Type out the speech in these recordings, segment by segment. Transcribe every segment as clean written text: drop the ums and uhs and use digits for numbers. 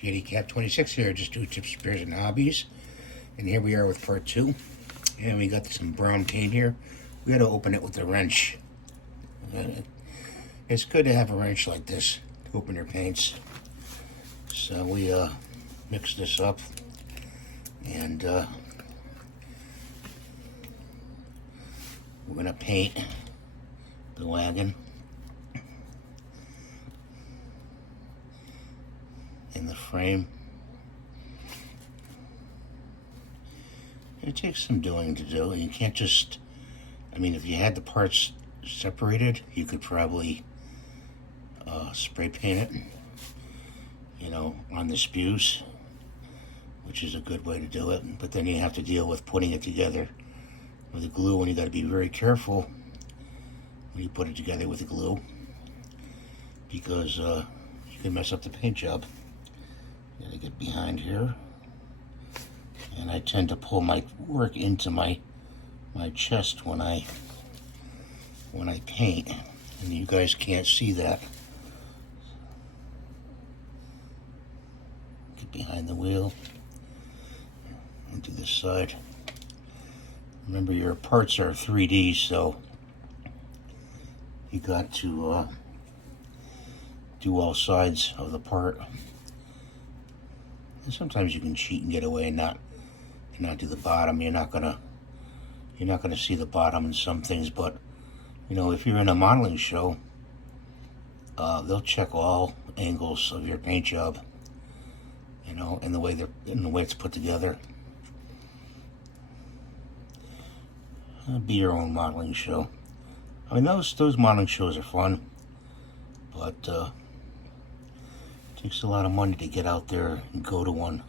Cat 26 here, just do tips, spares, and hobbies. And here we are with part 2. And we got some brown paint here. We got to open it with a wrench. It's good to have a wrench like this to open your paints. So we mix this up. And we're going to paint the wagon in the frame. It takes some doing to do. You can't just, if you had the parts separated, you could probably spray paint it, on the spews, which is a good way to do it. But then you have to deal with putting it together with the glue, and you got to be very careful when you put it together with the glue, because you can mess up the paint job. Gotta get behind here, and I tend to pull my work into my chest when I paint, and you guys can't see that. Get behind the wheel and do this side. Remember, your parts are 3D, so you got to do all sides of the part. And sometimes you can cheat and get away and not do the bottom. You're not gonna see the bottom in some things, but if you're in a modeling show, they'll check all angles of your paint job, and the way it's put together. Be your own modeling show. Those modeling shows are fun, but it takes a lot of money to get out there and go to one.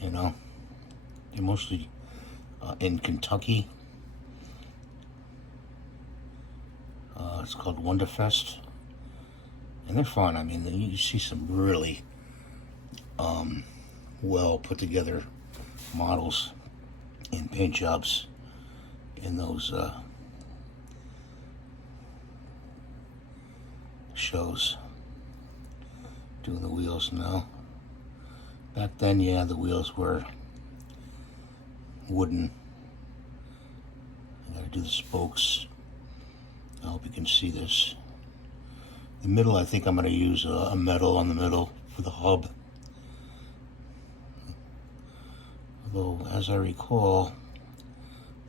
They're mostly in Kentucky. It's called Wonderfest, and they're fun. You see some really well put together models and paint jobs in those shows. Doing the wheels now. Back then, yeah, the wheels were wooden. I gotta do the spokes. I hope you can see this. The middle, I think I'm gonna use a metal on the middle for the hub. Although, as I recall,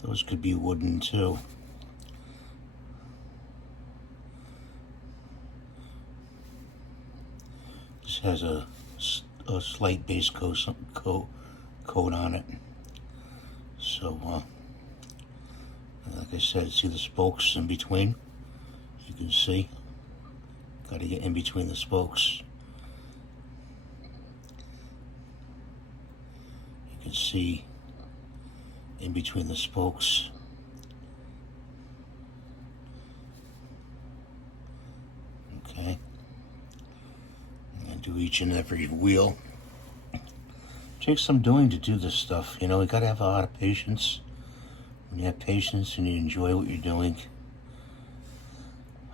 those could be wooden too. This has a slight base coat on it. So, like I said, see the spokes in between? You can see. Got to get in between the spokes. You can see in between the spokes. Okay. Do each and every wheel. It takes some doing to do this stuff. You gotta have a lot of patience. When you have patience and you enjoy what you're doing,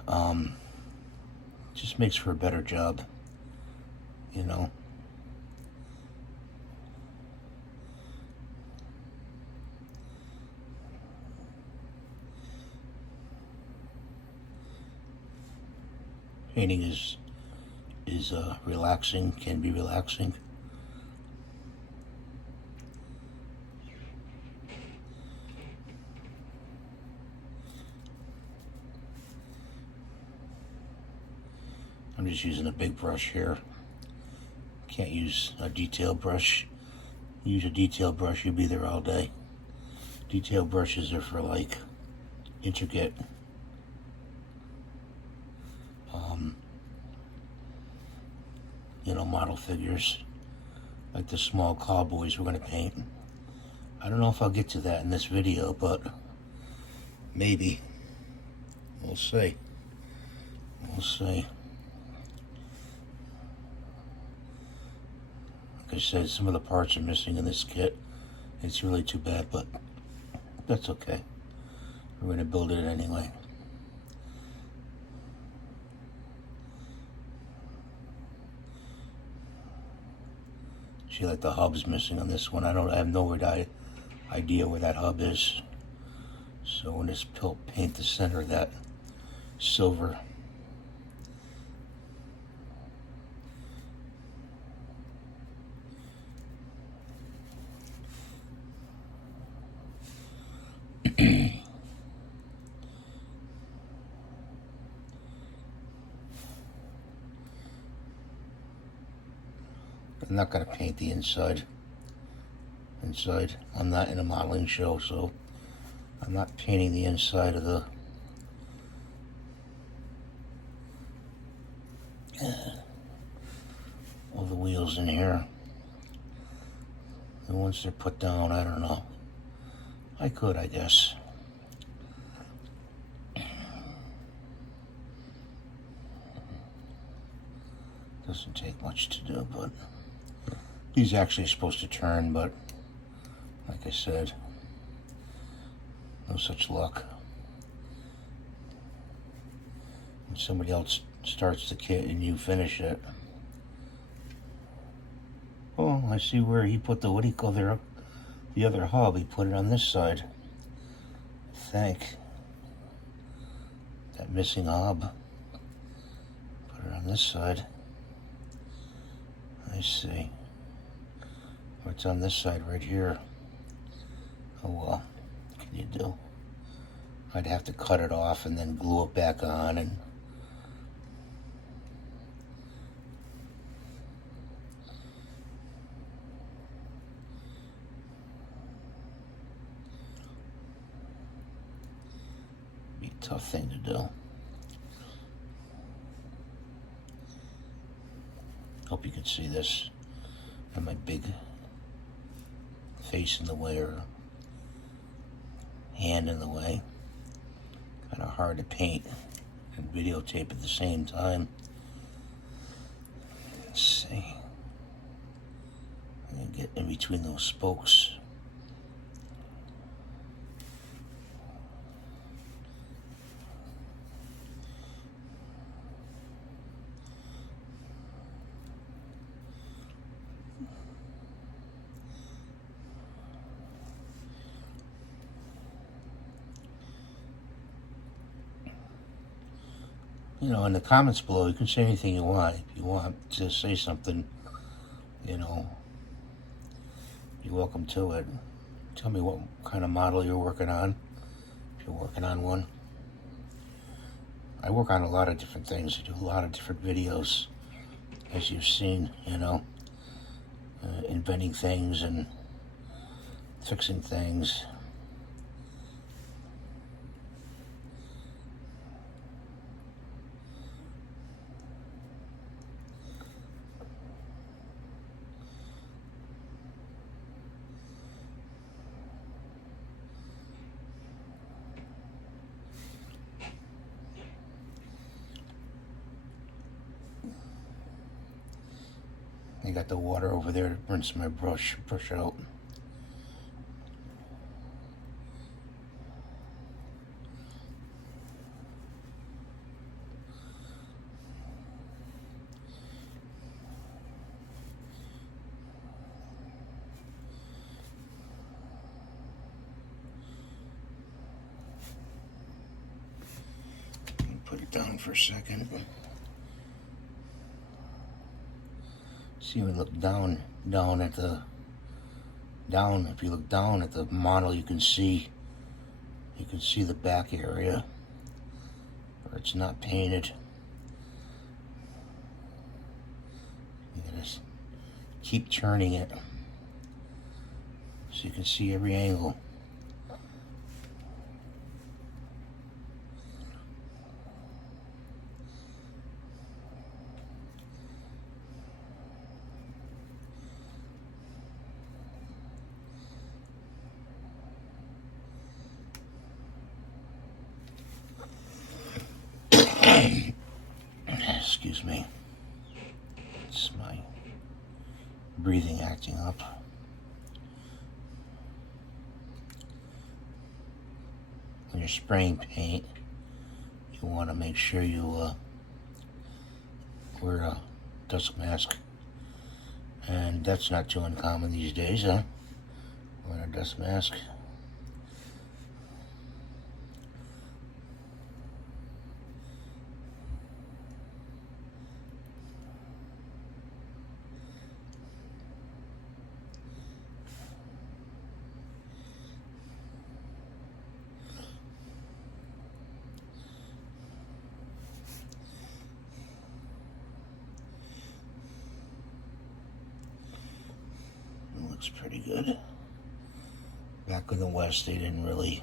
it just makes for a better job. Painting is relaxing, can be relaxing. I'm just using a big brush here. Can't use a detail brush. Use a detail brush, you'll be there all day. Detail brushes are for like intricate model figures, like the small cowboys we're going to paint. I don't know if I'll get to that in this video, but maybe. We'll see. Like I said, some of the parts are missing in this kit. It's really too bad, but that's okay. We're going to build it anyway. See, like the hub's missing on this one. I have no idea where that hub is. So when this paint the center of that silver. I'm not going to paint the inside. I'm not in a modeling show, so I'm not painting the inside of the wheels in here. And once they're put down, I don't know. I could, I guess. Doesn't take much to do, but he's actually supposed to turn, but like I said, no such luck. When somebody else starts the kit and you finish it. Oh, I see where he put the, what do you call there, the other hub. He put it on this side. I think. That missing hub. Put it on this side. I see. Or it's on this side right here. Oh well, what can you do? I'd have to cut it off and then glue it back on and be a tough thing to do. Hope you can see this. And my big face in the way or hand in the way. Kind of hard to paint and videotape at the same time. Let's see. I'm gonna get in between those spokes. You know, in the comments below, you can say anything you want. If you want to say something, you know, you're welcome to it. Tell me what kind of model you're working on, if you're working on one. I work on a lot of different things. I do a lot of different videos, as you've seen, you know, inventing things and fixing things. I got the water over there to rinse my brush out. Put it down for a second. See, when you look down at the if you look down at the model, you can see the back area where it's not painted. You gotta keep turning it so you can see every angle. Excuse me. It's my breathing acting up. When you're spraying paint, you want to make sure you wear a dust mask And that's not too uncommon these days, huh? Wearing a dust mask. It looks pretty good. Back in the West, they didn't really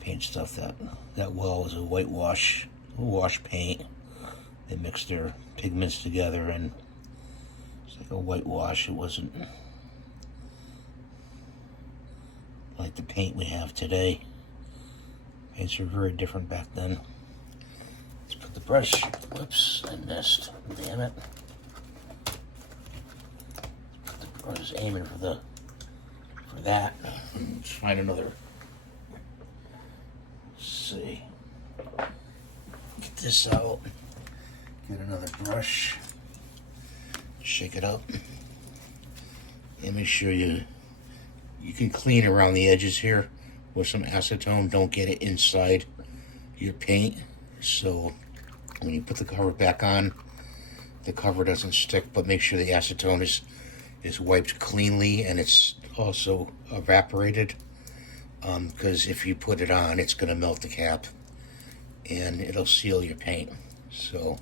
paint stuff that well. It was a whitewash, wash paint. They mixed their pigments together and it's like a whitewash. It wasn't like the paint we have today. Paints were very different back then. Let's put the brush. Whoops, I missed. Damn it. I was aiming for that. Let's find another. Let's see. Get this out. Get another brush. Shake it up. And make sure you can clean around the edges here with some acetone. Don't get it inside your paint. So when you put the cover back on, the cover doesn't stick, but make sure the acetone is wiped cleanly and it's also evaporated, because if you put it on, it's going to melt the cap and it'll seal your paint. So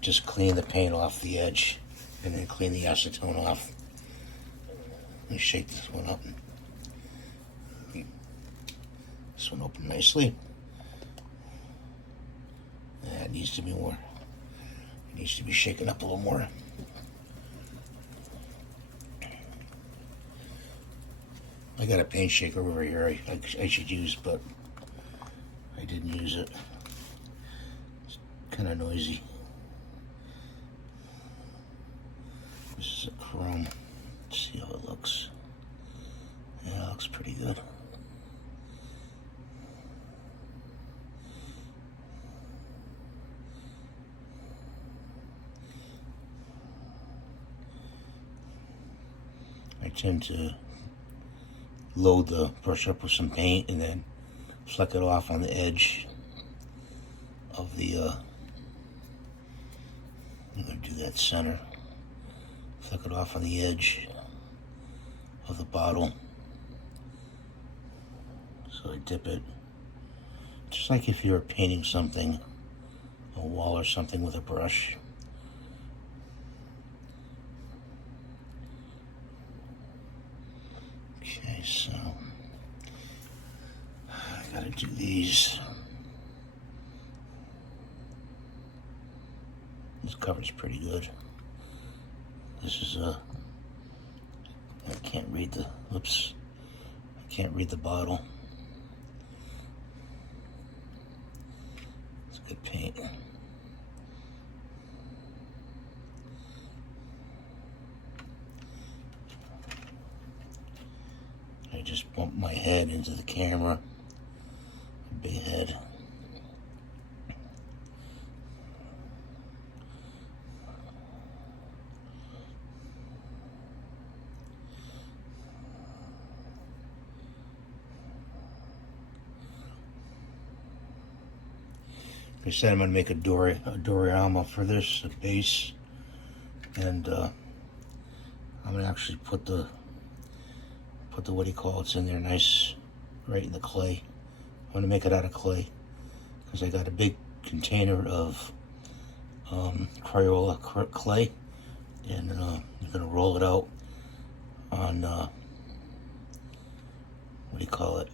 just clean the paint off the edge and then clean the acetone off. Let me shake this one up. This one opened nicely. That needs to be more. It needs to be shaken up a little more. I got a paint shaker over here I should use, but I didn't use it. It's kind of noisy. This is a chrome. Let's see how it looks. Yeah, it looks pretty good. I tend to load the brush up with some paint and then fleck it off on the edge of the I'm going to do that center. Fleck it off on the edge of the bottle. So I dip it, just like if you were painting something, a wall or something with a brush. Okay, so I gotta do these. This cover's pretty good. This is I can't read the, oops, I can't read the bottle. It's good paint. I just bumped my head into the camera. Big head. Like I said, I'm going to make a diorama for this, a base, and I'm going to actually put the what do you call it's in there nice, right in the clay. I'm going to make it out of clay because I got a big container of Crayola clay, and I'm going to roll it out on what do you call it,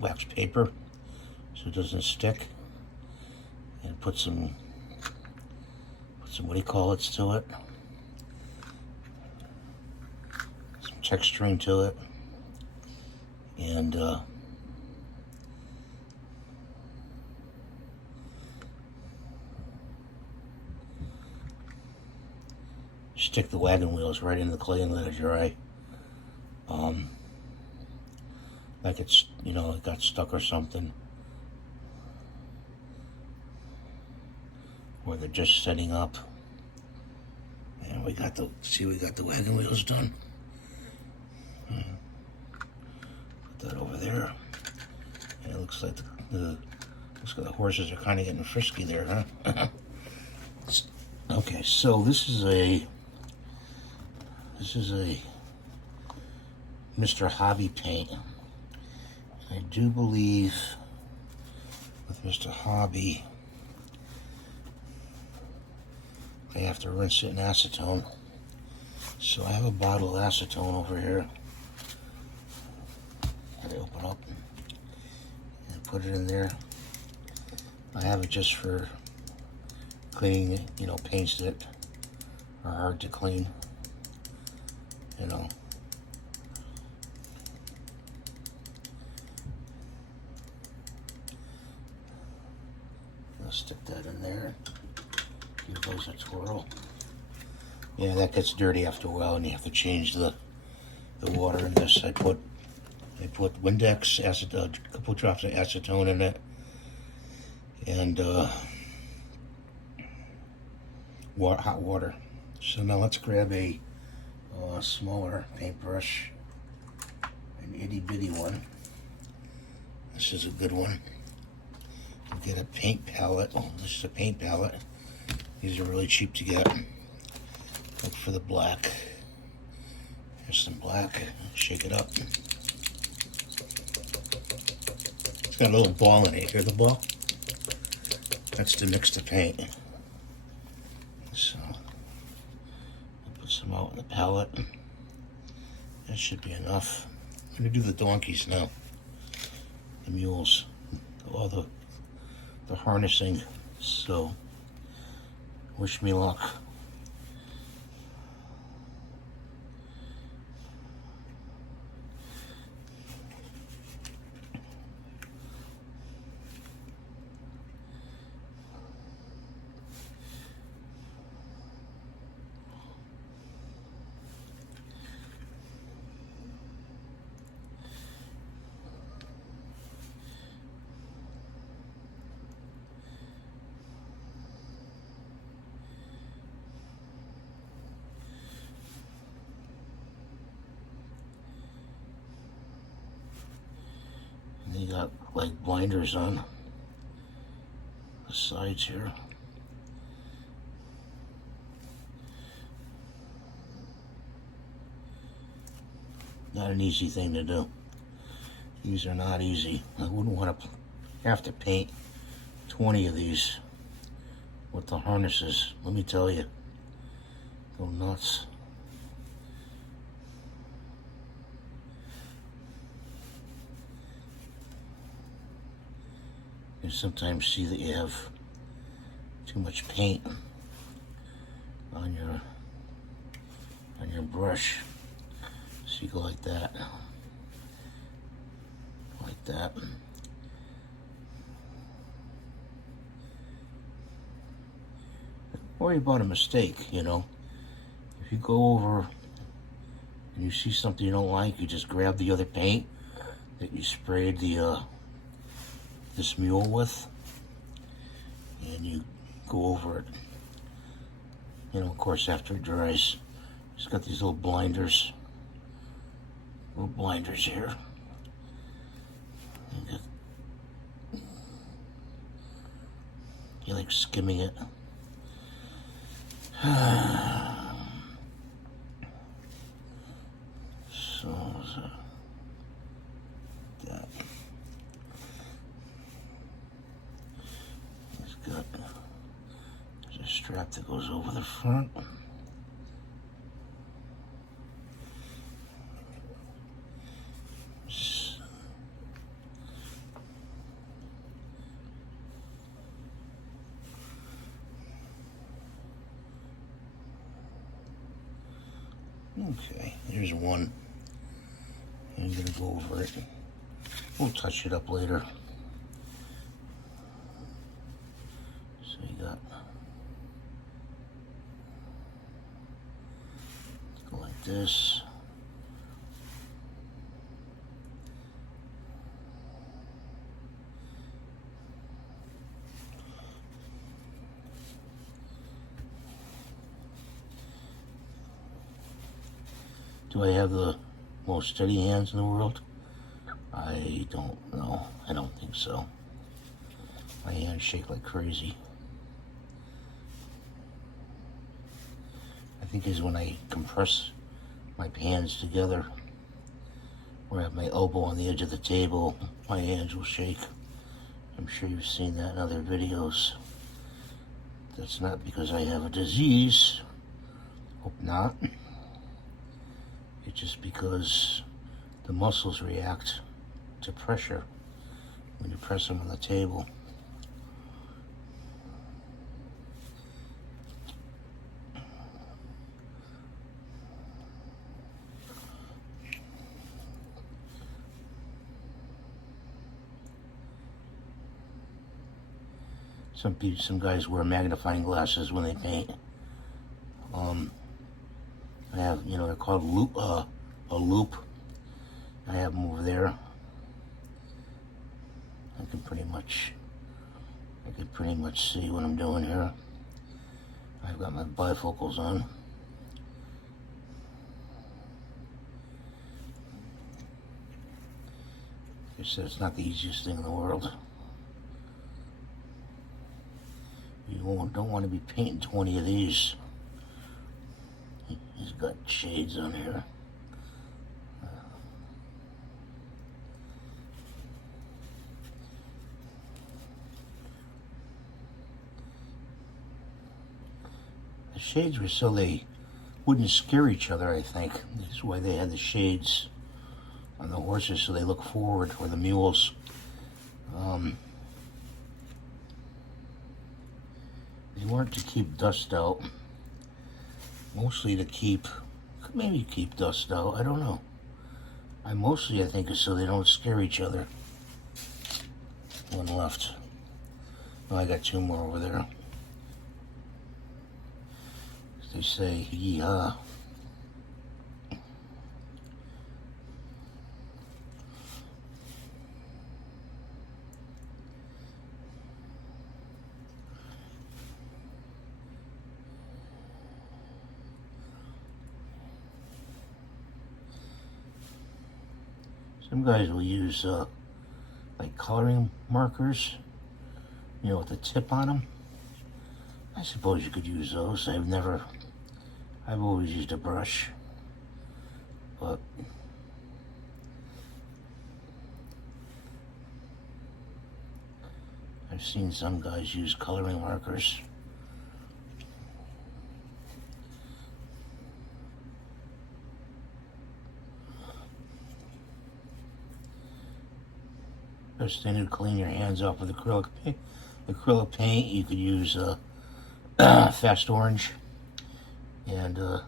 wax paper, so it doesn't stick. And put some what do you call it to it, some texturing to it, and stick the wagon wheels right in the clay and let it dry. Like it's, you know, it got stuck or something. Or they're just setting up. we got the wagon wheels done. Put that over there. And it looks like the horses are kind of getting frisky there, huh? Okay, so this is a Mr. Hobby paint. I do believe with Mr. Hobby, I have to rinse it in acetone. So I have a bottle of acetone over here. I open up and put it in there. I have it just for cleaning, paints that are hard to clean, I'll stick that in there. Give those a twirl. Yeah, that gets dirty after a while, and you have to change the water in this. I put Windex, a couple drops of acetone in it, and hot water. So now let's grab a smaller paintbrush, an itty bitty one. This is a good one. You get a paint palette. Oh, this is a paint palette. These are really cheap to get. Look for the black. Here's some black. Shake it up. It's got a little ball in it. Hear the ball? That's to mix the paint. So I'll put some out in the palette. That should be enough. I'm gonna do the donkeys now. The mules. All the harnessing. So wish me luck. You got like blinders on the sides here. Not an easy thing to do. These are not easy. I wouldn't want to have to paint 20 of these with the harnesses. Let me tell you, go nuts. You sometimes see that you have too much paint on your brush. So you go like that. Like that. Don't worry about a mistake, If you go over and you see something you don't like, you just grab the other paint that you sprayed this mule with, and you go over it. Of course, after it dries, it's got these little blinders here. You like skimming it. So that. There's a strap that goes over the front. Okay, here's one. I'm gonna go over it. We'll touch it up later. So you got, go like this. Do I have the most steady hands in the world? I don't know. I don't think so. My hands shake like crazy. I think is when I compress my hands together, or have my elbow on the edge of the table, my hands will shake. I'm sure you've seen that in other videos. That's not because I have a disease. Hope not. It's just because the muscles react to pressure when you press them on the table. Some guys wear magnifying glasses when they paint. I have, they're called a loop. I have them over there. I can pretty much see what I'm doing here. I've got my bifocals on. Like I said, it's not the easiest thing in the world. You don't want to be painting 20 of these. He's got shades on here. The shades were so they wouldn't scare each other, I think. That's why they had the shades on the horses, so they look forward, or the mules. They weren't to keep dust out. Mostly to maybe keep dust out, I don't know. I think is so they don't scare each other. One left. Oh, I got two more over there. As they say, yeehaw. Some guys will use like coloring markers, with the tip on them. I suppose you could use those. I've always used a brush, but I've seen some guys use coloring markers. Best thing to clean your hands off with acrylic paint. You could use Fast Orange and a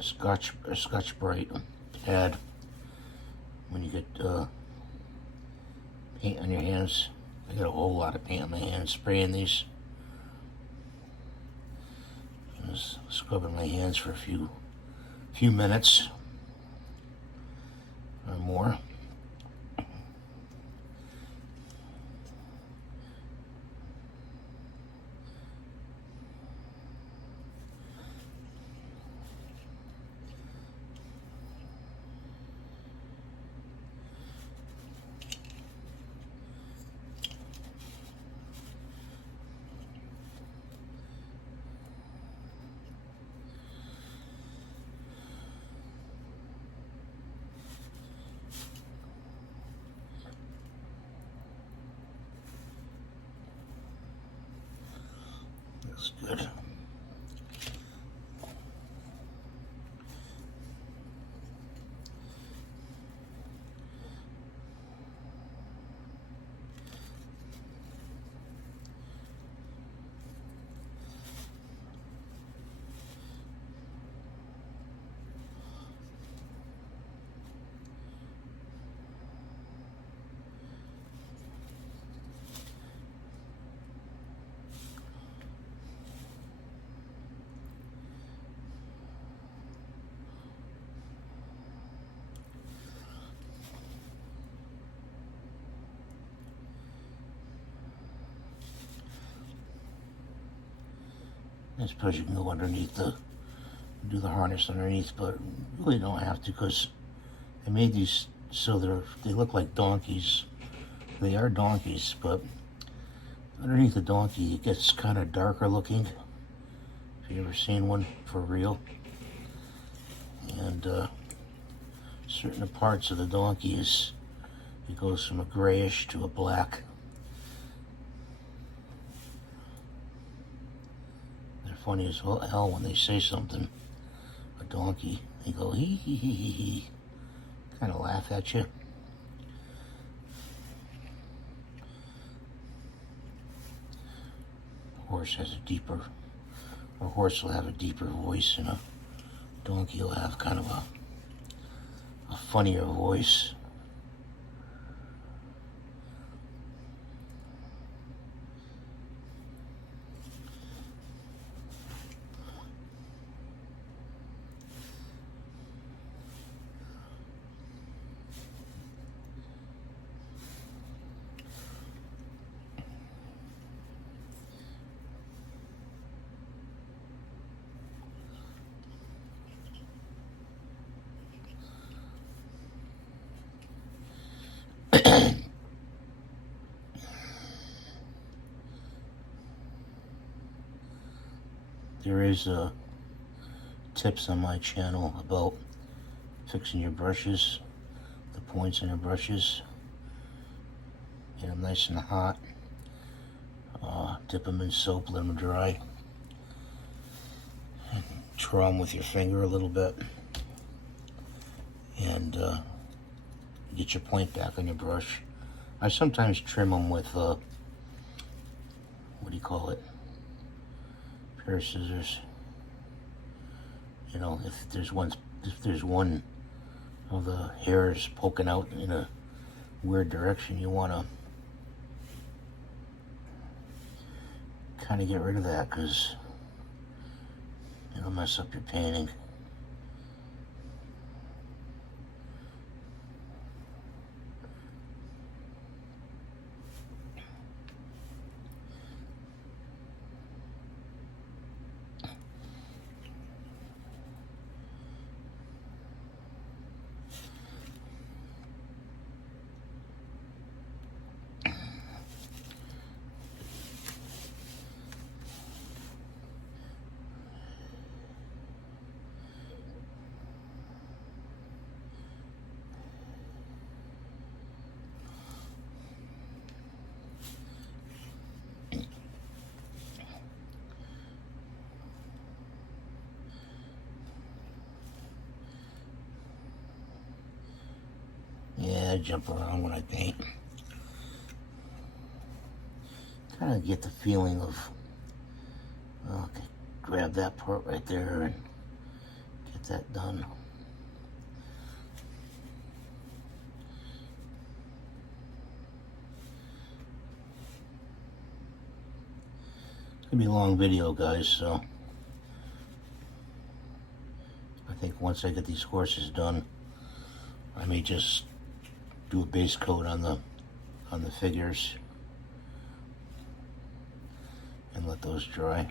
Scotch Brite pad. When you get paint on your hands, I got a whole lot of paint on my hands spraying these. Just scrubbing my hands for a few minutes or more. Looks good. I suppose you can go underneath the do the harness underneath, but really don't have to, because I made these so they look like donkeys. They are donkeys, but underneath the donkey it gets kind of darker looking. Have you ever seen one for real? And certain parts of the donkey it goes from a grayish to a black. They're funny as hell when they say something. A donkey, they go hee hee hee hee hee. Kind of laugh at you. Horse has a horse will have a deeper voice, and a donkey will have kind of a funnier voice. There is tips on my channel about fixing your brushes, the points on your brushes. Get them nice and hot. Dip them in soap, let them dry. And try them with your finger a little bit. And get your point back on your brush. I sometimes trim them with, what do you call it? Pair of scissors. You know, if there's one of the hairs poking out in a weird direction, you want to kind of get rid of that, because it'll mess up your painting. Yeah, I jump around when I paint. Kind of get the feeling of, okay, grab that part right there and get that done. It's gonna be a long video, guys, so I think once I get these horses done, I may just do a base coat on the figures and let those dry.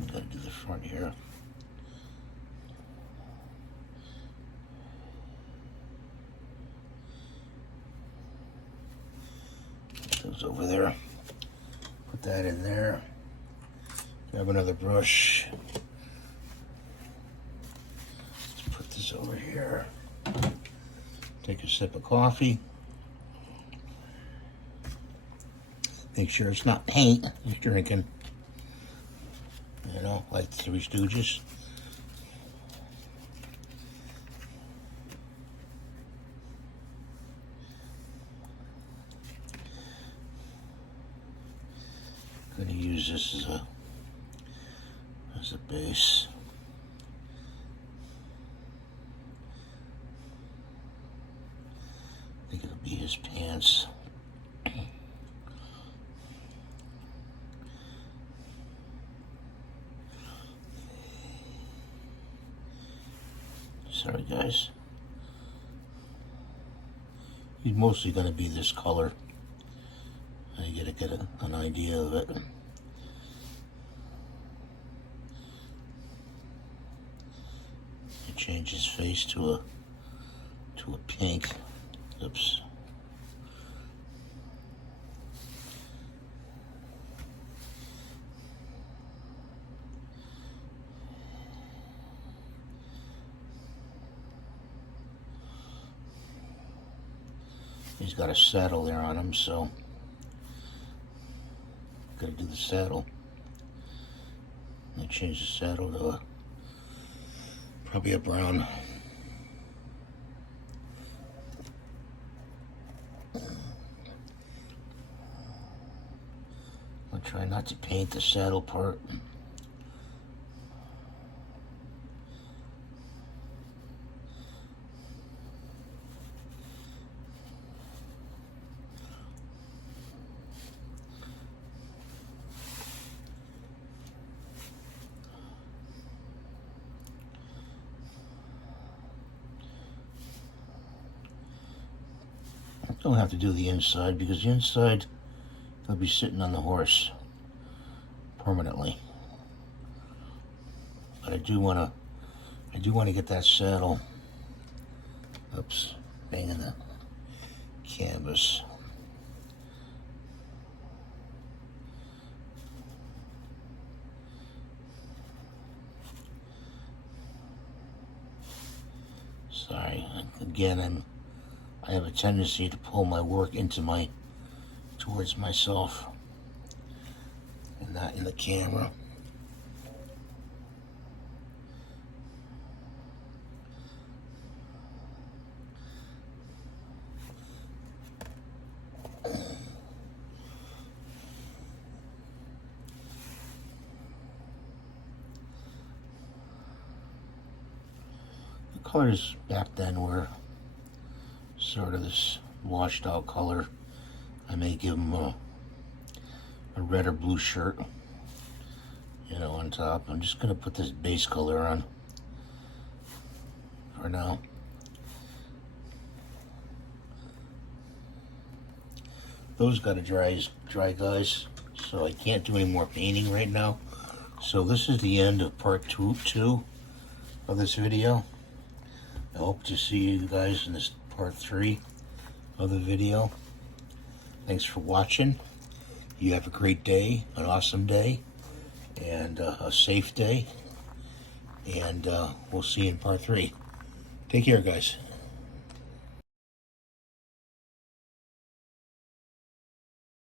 I'm gonna do the front here. Put those over there. Put that in there. Grab another brush. This over here. Take a sip of coffee. Make sure it's not paint you're drinking. You know, like the Three Stooges. I'm gonna use this as a base. I think it'll be his pants. Sorry, guys. He's mostly going to be this color. I gotta get an idea of it. change his face to a pink. Oops. He's got a saddle there on him, so gotta do the saddle. I change the saddle to probably a brown. I'll try not to paint the saddle part. Don't have to do the inside because the inside will be sitting on the horse permanently. But I do want to get that saddle. Oops, banging the canvas. Sorry, again, I have a tendency to pull my work towards myself and not in the camera. The colors back then were sort of this washed out color. I may give him a red or blue shirt, on top. I'm just gonna put this base color on for now. Those gotta dry, guys, so I can't do any more painting right now. So this is the end of part two of this video. I hope to see you guys in this part 3 of the video. Thanks for watching. You have a great day, an awesome day, and a safe day. And we'll see you in part 3. Take care, guys.